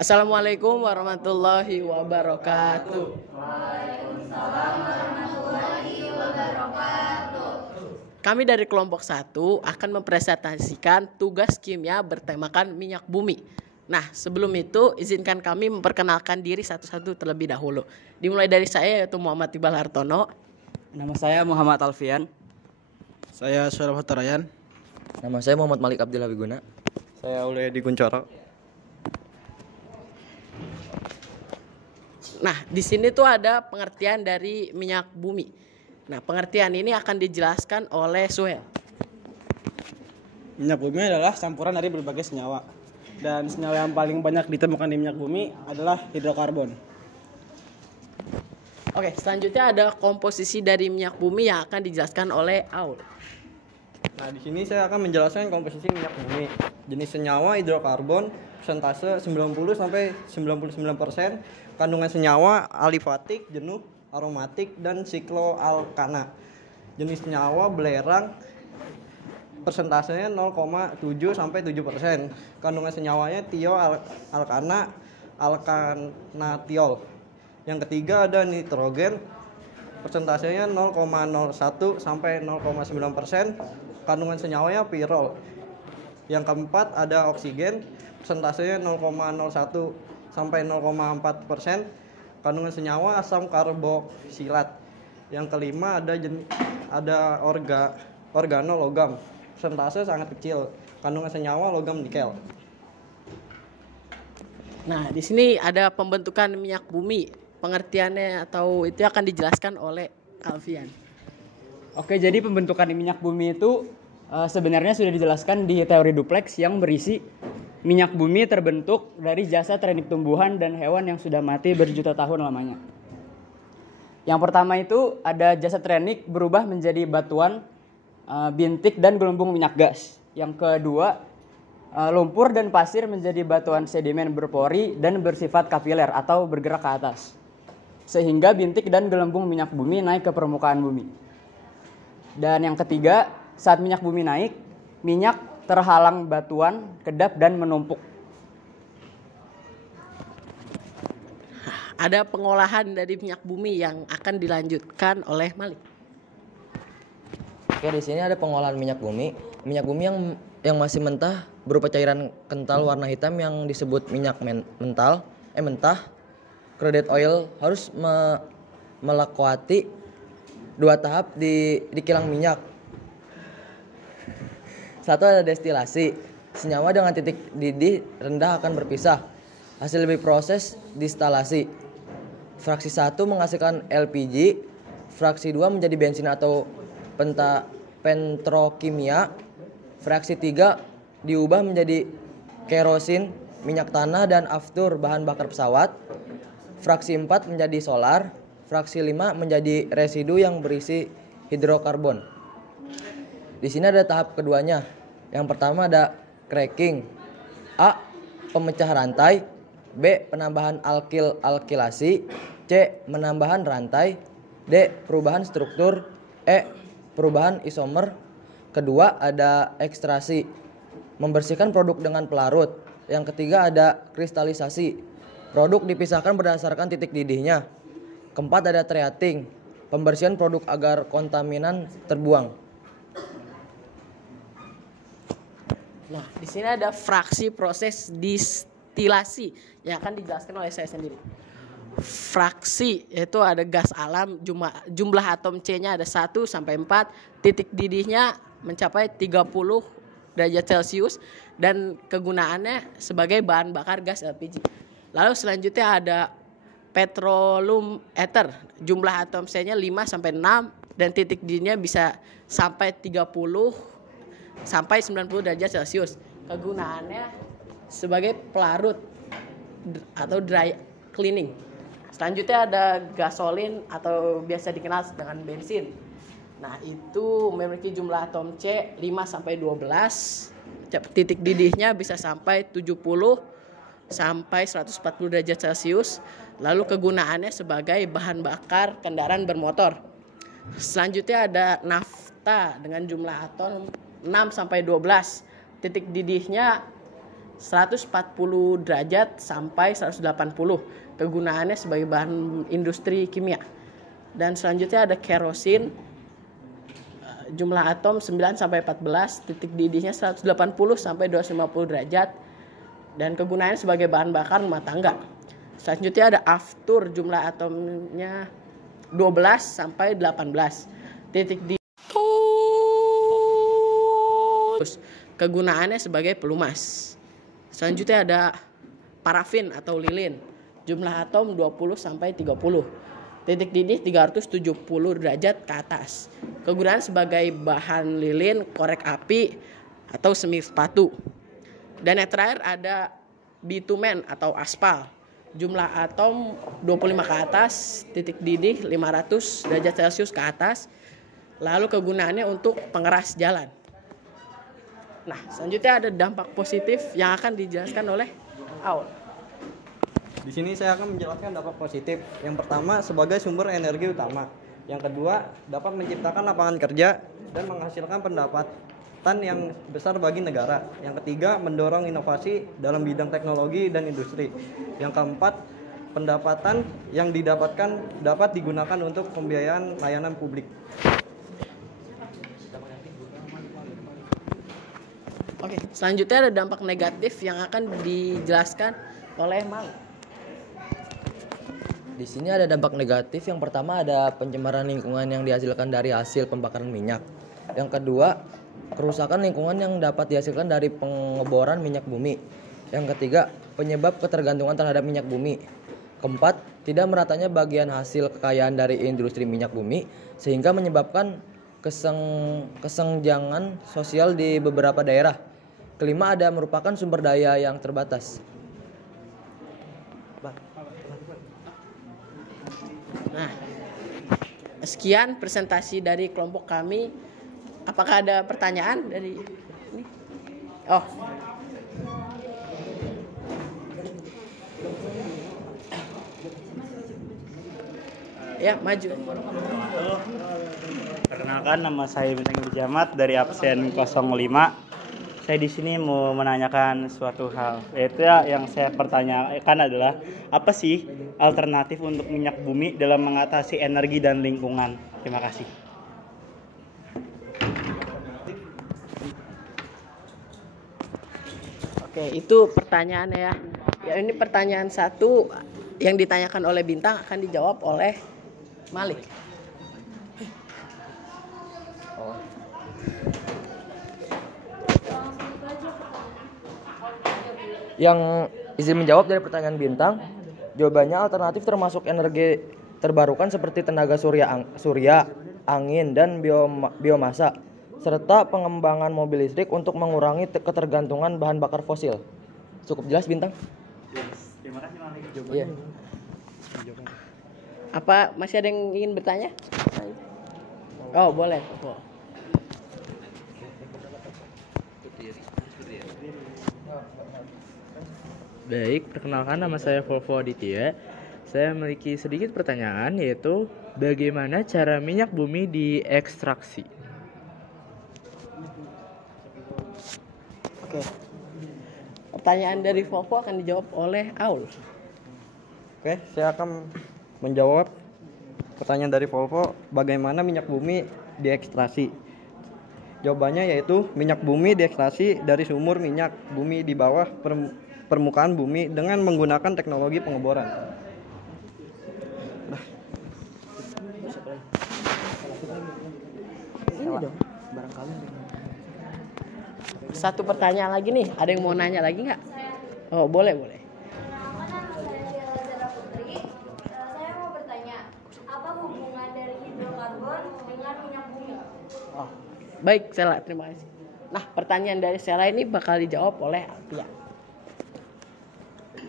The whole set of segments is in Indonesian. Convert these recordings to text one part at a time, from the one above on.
Assalamualaikum warahmatullahi wabarakatuh. Waalaikumsalam warahmatullahi wabarakatuh. Kami dari kelompok 1 akan mempresentasikan tugas kimia bertemakan minyak bumi. Nah, sebelum itu izinkan kami memperkenalkan diri satu-satu terlebih dahulu. Dimulai dari saya, yaitu Muhammad Iqbal Hartono. Nama saya Muhammad Alfian. Saya Syaraf Hatarayan. Nama saya Muhammad Malik Abdillah Wiguna. Saya Ulayadi Kuncoro. Nah, di sini tuh ada pengertian dari minyak bumi. Nah, pengertian ini akan dijelaskan oleh Suhel. Minyak bumi adalah campuran dari berbagai senyawa. Dan senyawa yang paling banyak ditemukan di minyak bumi adalah hidrokarbon. Oke, selanjutnya ada komposisi dari minyak bumi yang akan dijelaskan oleh Aul. Nah, di sini saya akan menjelaskan komposisi minyak bumi. Jenis senyawa hidrokarbon, persentase 90 sampai 99%, kandungan senyawa alifatik, jenuh, aromatik, dan sikloalkana. Jenis senyawa belerang, persentasenya 0,7 sampai 7%. Kandungan senyawanya tioalkana, alkanatiol. Yang ketiga ada nitrogen, persentasenya 0,01 sampai 0,9%. Kandungan senyawanya pirol. Yang keempat ada oksigen, persentasenya 0,01 sampai 0,4%. Kandungan senyawa asam karboksilat. Yang kelima ada organologam, persentase sangat kecil. Kandungan senyawa logam nikel. Nah, di sini ada pembentukan minyak bumi. Pengertiannya atau itu akan dijelaskan oleh Alfian. Oke, jadi pembentukan minyak bumi itu sebenarnya sudah dijelaskan di teori duplex yang berisi minyak bumi terbentuk dari jasad renik tumbuhan dan hewan yang sudah mati berjuta tahun lamanya. Yang pertama itu ada jasad renik berubah menjadi batuan, bintik dan gelembung minyak gas. Yang kedua, lumpur dan pasir menjadi batuan sedimen berpori dan bersifat kapiler atau bergerak ke atas. Sehingga bintik dan gelembung minyak bumi naik ke permukaan bumi. Dan yang ketiga, saat minyak bumi naik, minyak terhalang batuan, kedap, dan menumpuk. Ada pengolahan dari minyak bumi yang akan dilanjutkan oleh Malik. Oke, di sini ada pengolahan minyak bumi. Minyak bumi yang masih mentah berupa cairan kental warna hitam yang disebut minyak mentah. Crude oil harus melewati 2 tahap di kilang minyak. Satu ada destilasi. Senyawa dengan titik didih rendah akan berpisah. Hasil dari proses distilasi. Fraksi 1 menghasilkan LPG. Fraksi 2 menjadi bensin atau petrokimia. Fraksi 3 diubah menjadi kerosin, minyak tanah, dan aftur bahan bakar pesawat. Fraksi 4 menjadi solar. Fraksi 5 menjadi residu yang berisi hidrokarbon. Di sini ada tahap keduanya. Yang pertama ada cracking. A. Pemecah rantai. B. Penambahan alkilasi. C. Menambahan rantai. D. Perubahan struktur. E. Perubahan isomer. Kedua ada ekstrasi. Membersihkan produk dengan pelarut. Yang ketiga ada kristalisasi. Produk dipisahkan berdasarkan titik didihnya. Keempat ada treating, pembersihan produk agar kontaminan terbuang. Nah, di sini ada fraksi proses distilasi yang akan dijelaskan oleh saya sendiri. Fraksi yaitu ada gas alam, jumlah atom C-nya ada 1 sampai 4, titik didihnya mencapai 30 derajat Celcius dan kegunaannya sebagai bahan bakar gas LPG. Lalu selanjutnya ada petroleum ether, jumlah atom C-nya 5 sampai 6 dan titik didihnya bisa sampai 30 sampai 90 derajat Celcius. Kegunaannya sebagai pelarut atau dry cleaning. Selanjutnya ada gasolin atau biasa dikenal dengan bensin. Nah, itu memiliki jumlah atom C 5 sampai 12. Titik didihnya bisa sampai 70 sampai 140 derajat Celcius. Lalu kegunaannya sebagai bahan bakar kendaraan bermotor. Selanjutnya ada nafta dengan jumlah atom 6 sampai 12. Titik didihnya 140 derajat sampai 180. Kegunaannya sebagai bahan industri kimia. Dan selanjutnya ada kerosin, jumlah atom 9 sampai 14, titik didihnya 180 sampai 250 derajat, dan kegunaannya sebagai bahan bakar rumah tangga. Selanjutnya ada aftur, jumlah atomnya 12 sampai 18, titik didih. Kegunaannya sebagai pelumas. Selanjutnya ada parafin atau lilin, jumlah atom 20 sampai 30, titik didih 370 derajat ke atas. Kegunaan sebagai bahan lilin, korek api atau semi sepatu. Dan yang terakhir ada bitumen atau aspal, jumlah atom 25 ke atas, titik didih 500 derajat Celcius ke atas. Lalu kegunaannya untuk pengeras jalan. Nah, selanjutnya ada dampak positif yang akan dijelaskan oleh Aul. Di sini saya akan menjelaskan dampak positif. Yang pertama, sebagai sumber energi utama. Yang kedua, dapat menciptakan lapangan kerja dan menghasilkan pendapatan yang besar bagi negara. Yang ketiga, mendorong inovasi dalam bidang teknologi dan industri. Yang keempat, pendapatan yang didapatkan dapat digunakan untuk pembiayaan layanan publik. Oke, selanjutnya ada dampak negatif yang akan dijelaskan oleh Mal. Di sini ada dampak negatif. Yang pertama ada pencemaran lingkungan yang dihasilkan dari hasil pembakaran minyak. Yang kedua, kerusakan lingkungan yang dapat dihasilkan dari pengeboran minyak bumi. Yang ketiga, penyebab ketergantungan terhadap minyak bumi. Keempat, tidak meratanya bagian hasil kekayaan dari industri minyak bumi sehingga menyebabkan kesenjangan sosial di beberapa daerah. Kelima, ada merupakan sumber daya yang terbatas. Nah, sekian presentasi dari kelompok kami. Apakah ada pertanyaan dari ini? Oh. Ya, maju. Perkenalkan, nama saya Bintang Berjamat dari absen 05. Saya di sini mau menanyakan suatu hal, yaitu yang saya pertanyakan adalah apa sih alternatif untuk minyak bumi dalam mengatasi energi dan lingkungan? Terima kasih. Oke, itu pertanyaannya ya. Ya, ini pertanyaan satu yang ditanyakan oleh Bintang akan dijawab oleh Malik. Yang izin menjawab dari pertanyaan Bintang, jawabannya alternatif termasuk energi terbarukan seperti tenaga surya, angin, dan biomasa, serta pengembangan mobil listrik untuk mengurangi ketergantungan bahan bakar fosil. Cukup jelas, Bintang? Terima kasih, Malik. Iya. Apa masih ada yang ingin bertanya? Oh, boleh. Baik, perkenalkan, nama saya Volvo Aditya. Saya memiliki sedikit pertanyaan, yaitu bagaimana cara minyak bumi diekstraksi? Oke. Pertanyaan dari Volvo akan dijawab oleh Aul. Oke, saya akan menjawab pertanyaan dari Volvo, bagaimana minyak bumi diekstraksi. Jawabannya yaitu minyak bumi diekstraksi dari sumur minyak bumi di bawah permukaan bumi dengan menggunakan teknologi pengeboran. Ini dong, barangkali. Satu pertanyaan lagi nih, ada yang mau nanya lagi nggak? Oh, boleh. Saya mau bertanya, apa hubungan dari hidrokarbon dengan minyak bumi? Oh, baik, Sela, terima kasih. Nah, pertanyaan dari Sela ini bakal dijawab oleh Alpia.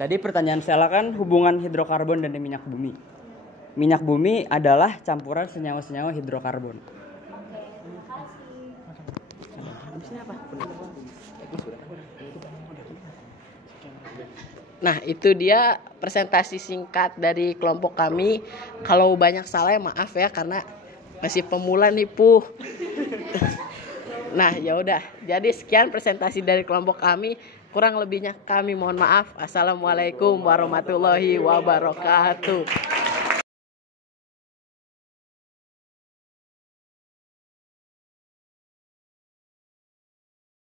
Tadi pertanyaan Sela kan hubungan hidrokarbon dan minyak bumi. Minyak bumi adalah campuran senyawa-senyawa hidrokarbon. Nah, itu dia presentasi singkat dari kelompok kami. Kalau banyak salah ya maaf ya, karena masih pemula nih, Puh. Nah, ya udah. Jadi sekian presentasi dari kelompok kami. Kurang lebihnya kami mohon maaf. Assalamualaikum warahmatullahi wabarakatuh.